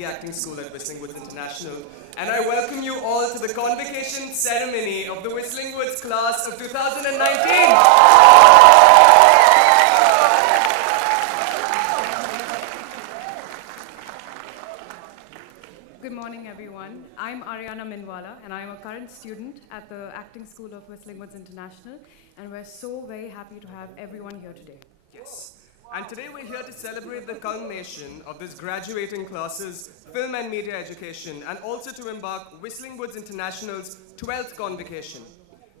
the acting school at Whistling Woods International, and I welcome you all to the convocation ceremony of the Whistling Woods class of 2019. Good morning, everyone. I'm Ariana Minwala, and I'm a current student at the acting school of Whistling Woods International, and we're so very happy to have everyone here today. Yes. And today we're here to celebrate the culmination of this graduating class's film and media education, and also to embark Whistling Woods International's 12th convocation.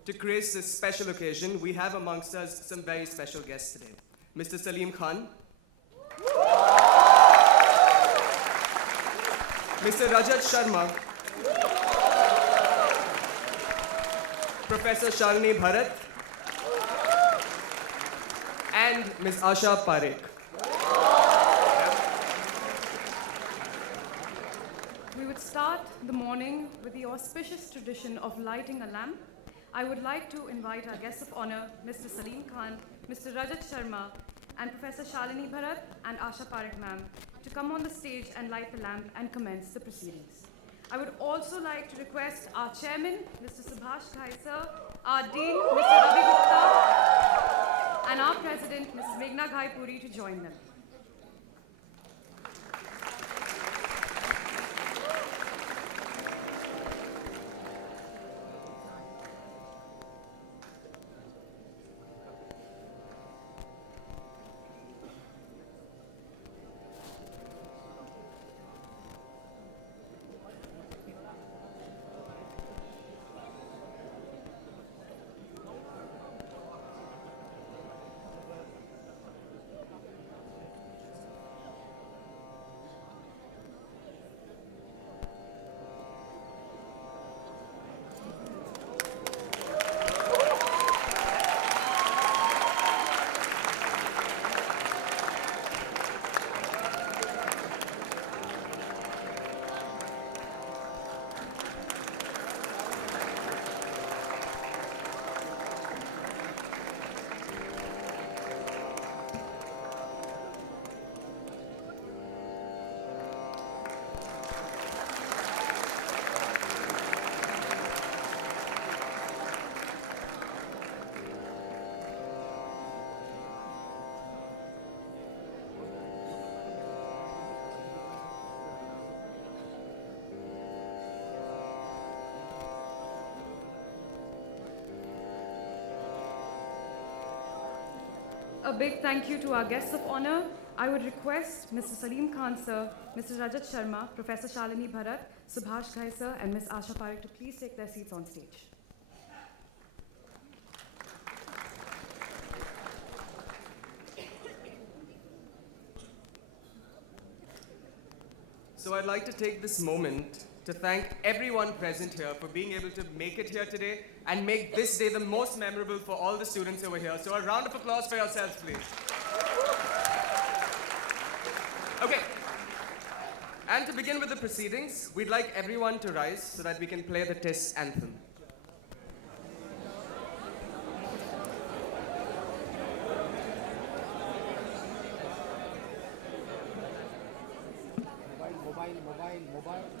To grace this special occasion, we have amongst us some very special guests today. Mr. Salim Khan, Mr. Rajat Sharma, Professor Shalini Bharat, and Ms. ASHA Parekh. We would start the morning with the auspicious tradition of lighting a lamp. I would like to invite our guests of honor, Mr. Salim Khan, Mr. Rajat Sharma, and Professor Shalini Bharat and ASHA Parekh ma'am to come on the stage and light the lamp and commence the proceedings. I would also like to request our chairman, Mr. Subhsh Ghai sir, our dean, Mr. Ravi Gupta, and our president, Mrs. Meghna Ghai Puri, to join them. A big thank you to our guests of honor. I would request Mr. Salim Khan sir, Mr. Rajat Sharma, Professor Shalini Bharat, Subhsh Ghai sir, and Ms. ASHA Parekh to please take their seats on stage. So I'd like to take this moment to thank everyone present here for being able to make it here today and make this day the most memorable for all the students over here. So a round of applause for yourselves, please. Okay. And to begin with the proceedings, we'd like everyone to rise so that we can play the TIS anthem. Mobile.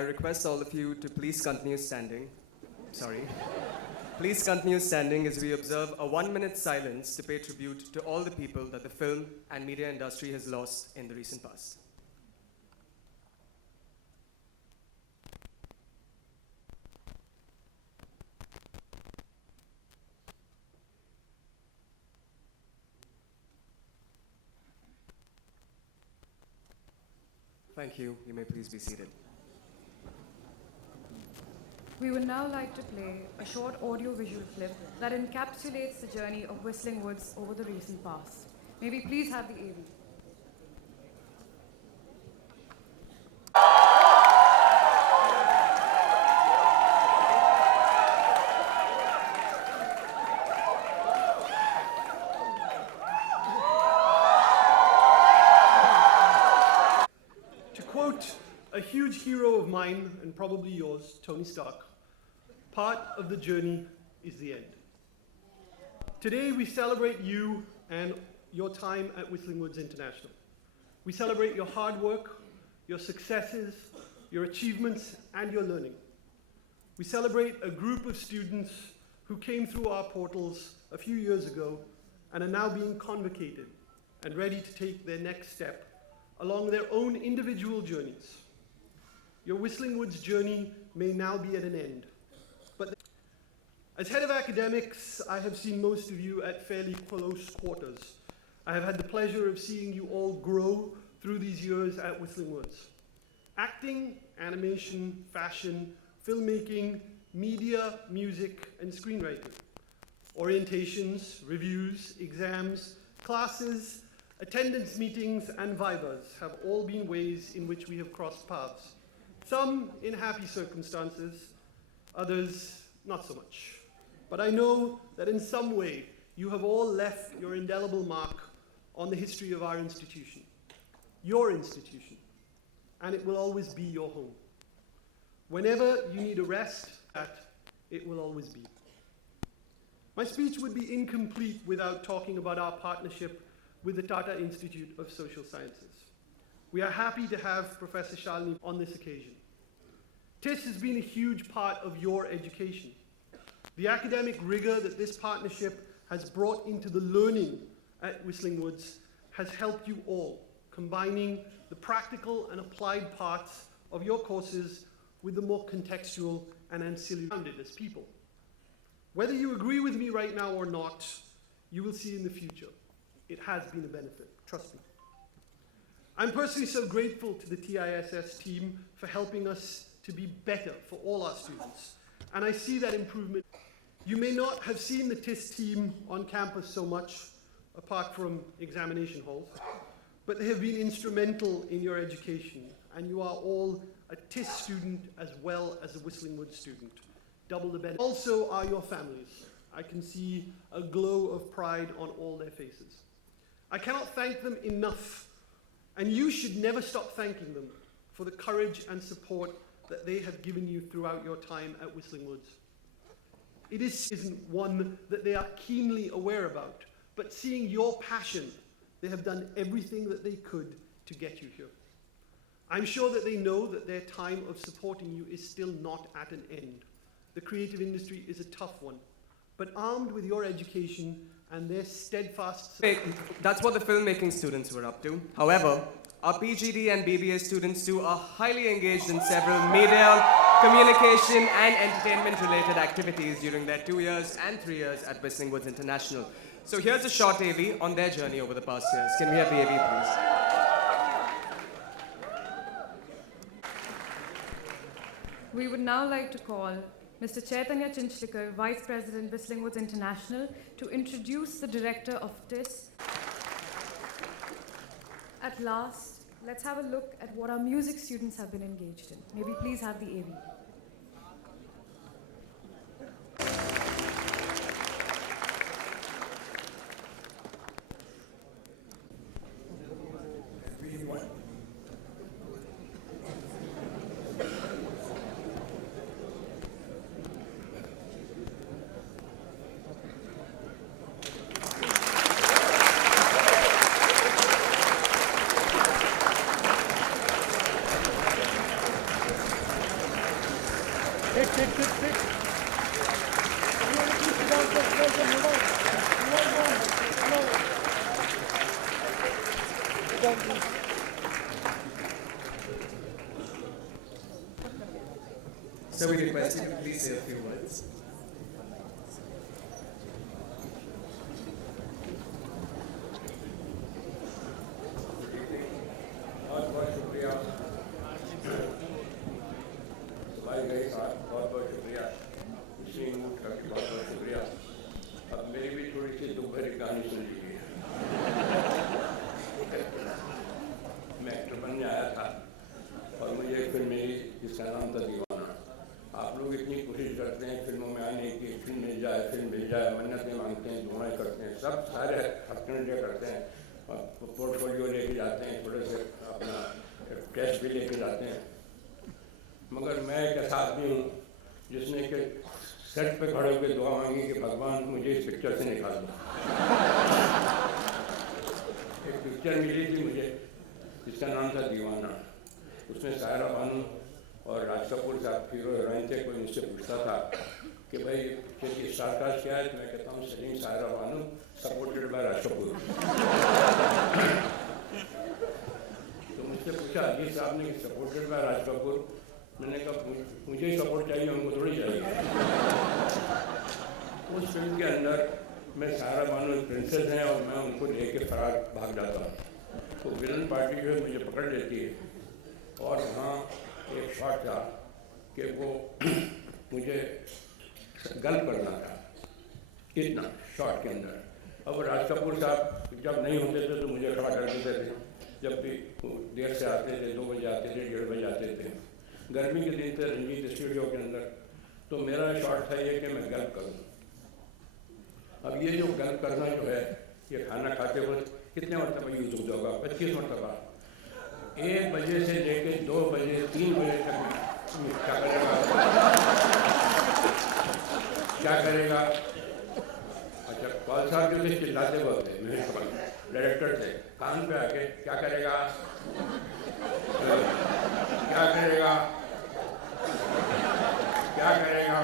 I request all of you to please continue standing. Sorry. Please continue standing as we observe a 1-minute silence to pay tribute to all the people that the film and media industry has lost in the recent past. Thank you. You may please be seated. We would now like to play a short audio-visual clip that encapsulates the journey of Whistling Woods over the recent past. May we please have the AV? To quote a huge hero of mine, and probably yours, Tony Stark, part of the journey is the end. Today we celebrate you and your time at Whistling Woods International. We celebrate your hard work, your successes, your achievements, and your learning. We celebrate a group of students who came through our portals a few years ago and are now being convocated and ready to take their next step along their own individual journeys. Your Whistling Woods journey may now be at an end. But as head of academics, I have seen most of you at fairly close quarters. I have had the pleasure of seeing you all grow through these years at Whistling Woods. Acting, animation, fashion, filmmaking, media, music, and screenwriting. Orientations, reviews, exams, classes, attendance meetings, and vivas have all been ways in which we have crossed paths. Some in happy circumstances, others not so much. But I know that in some way you have all left your indelible mark on the history of our institution, your institution, and it will always be your home. Whenever you need a rest, it will always be. My speech would be incomplete without talking about our partnership with the Tata Institute of Social Sciences. We are happy to have Professor SALIM on this occasion. TIS has been a huge part of your education. The academic rigor that this partnership has brought into the learning at Whistling Woods has helped you all, combining the practical and applied parts of your courses with the more contextual and ancillary as people. Whether you agree with me right now or not, you will see in the future. It has been a benefit, trust me. I'm personally so grateful to the TISS team for helping us to be better for all our students. And I see that improvement. You may not have seen the TIS team on campus so much, apart from examination halls, but they have been instrumental in your education, and you are all a TIS student as well as a Whistling Woods student. Double the benefit. Also are your families. I can see a glow of pride on all their faces. I cannot thank them enough, and you should never stop thanking them for the courage and support that they have given you throughout your time at Whistling Woods. It isn't one that they are keenly aware about, but seeing your passion, they have done everything that they could to get you here. I'm sure that they know that their time of supporting you is still not at an end. The creative industry is a tough one, but armed with your education and their steadfast... That's what the filmmaking students were up to. However, our PGD and BBA students too are highly engaged in several media, communication and entertainment-related activities during their 2 years and 3 years at Whistling Woods International. So here's a short AV on their journey over the past years. Can we have the AV, please? We would now like to call Mr. Chaitanya Chinchlikar, Vice President, Whistling Woods International, to introduce the Director of TIS. At last, let's have a look at what our music students have been engaged in. May we please have the AV? So we request you to please say a few words. बहुत बहुत शुक्रिया भाई गए साहब, बहुत बहुत शुक्रिया इसी मूड का बहुत बहुत शुक्रिया। अब मेरी भी थोड़ी सी दुख भरी कहानी सुन लीजिए। मैं एक्टर बनने आया था और मुझे एक फिल्म मिली जिसका नाम था दीवाना। आप लोग इतनी कोशिश करते हैं फिल्मों में आने की, फिल्म मिल जाए, मन्नतें मांगते हैं, दुआएं करते हैं, सब सारे हथकंडे करते हैं, पोर्टफोलियो लेके जाते हैं, थोड़े से अपना टेस्ट भी लेके जाते हैं। मगर मैं एक ऐसा आदमी हूँ जिसने कि सेट पे खड़े होकर दुआ मांगी कि भगवान मुझे इस पिक्चर से निकाल दो। एक पिक्चर मिली थी मुझे जिसका नाम था दीवाना। उसमें सायरा बानू और राज कपूर साहब हीरो हीरोइन थे। कोई मुझसे पूछता था कि भाई पिक्चर की स्टारकास्ट क्या है, तो मैं कहता हूँ सलीम, सायरा बानू, सपोर्टेड बाय राज कपूर। तो मुझसे पूछा अजीत साहब ने कि सपोर्टेड बाय राज कपूर। मैंने कहा मुझे ही सपोर्ट चाहिए, उनको थोड़ी चाहिए। उस फिल्म के अंदर मैं सायरा बानू प्रिंसेस हैं और मैं उनको लेके फरार भाग जाता हूँ। तो विलन पार्टी जो है मुझे पकड़ लेती है और वहाँ एक शॉट था कि वो मुझे गल्प करना था, इतना शॉट के अंदर। अब राज कपूर साहब जब नहीं होते थे तो मुझे खड़ा कर देते थे। जब भी देर से आते थे, 2 बजे आते थे, 1:30 बजे आते थे। गर्मी के दिन थे रंजीत स्टूडियो के अंदर। तो मेरा शॉट था ये कि मैं गल्प करूँ। अब ये जो गल्प करना जो है, ये खाना खाते वक्त कितने मरतबा यूज होगा? 25 मरतबा। 1 बजे से लेके 2 बजे 3 बजे तक क्या करेगा? क्या करेगा? अच्छा, कौन साहब जो थे चिल्लाते बहुत थे, मेरे डायरेक्टर थे, कान पे आके क्या करेगा, क्या करेगा, क्या करेगा।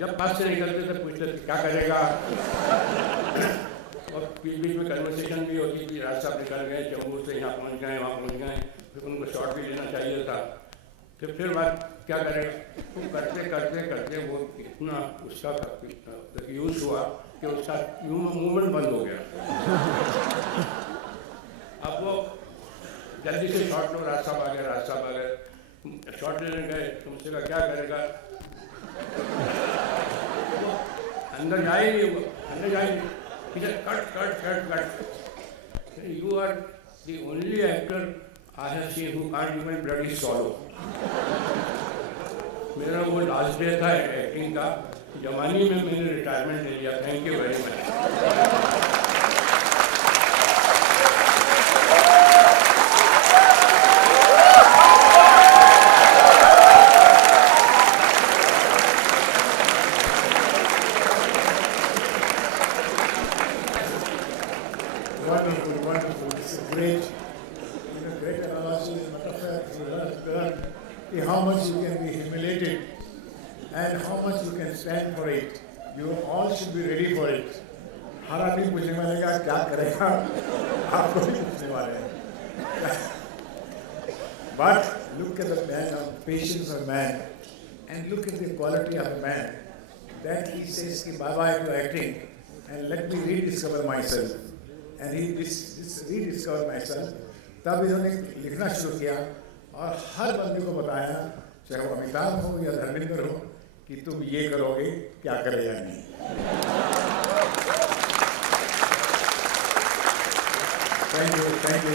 जब पास से निकलते थे पूछते थे क्या करेगा। और बीच बीच में कन्वर्सेशन भी होती थी। राज साहब निकल गए, जम्मू से यहाँ पहुँच गए, वहाँ पहुँच गए, फिर उनको शॉट भी लेना चाहिए था। फिर बात क्या करेगा। तो करते करते करते वो इतना उसका यूज हुआ कि उसका मूवमेंट बंद हो गया। अब वो जल्दी से शॉट लो, राज साहब आ गए, शॉट लेने गए, तुमसे कहा क्या करेगा। अंदर जाए नहीं, वो अंदर जाए नहीं, cut. You are the only actor I have seen who can't even bloody swallow. मेरा वो लास्ट डे था एक्टिंग का। जवानी में मैंने रिटायरमेंट ले लिया। Thank you very much. Wonderful. It's great. Great analogy, metaphor. How much you can be humiliated and how much you can stand for it. You all should be ready for it. हर आदमी पूछने वाले का क्या करेगा, आप लोग ही पूछने वाले हैं। But look at the man, the patience of man, and look at the quality of a man. That he says कि bye-bye to acting and let me rediscover myself. And he rediscovered myself. तब इन्होंने लिखना शुरू किया और हर बंदे को बताया, चाहे वो अमिताभ हो या धर्मेंद्र हो, कि तुम ये करोगे, क्या करेगा नहीं। Thank you.